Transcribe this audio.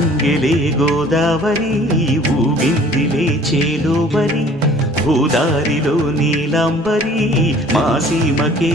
పొంగెలే గోదావరి ఊగిందిలే చేలోబరి భూదారిలో నీలాంబరి మా సీమకే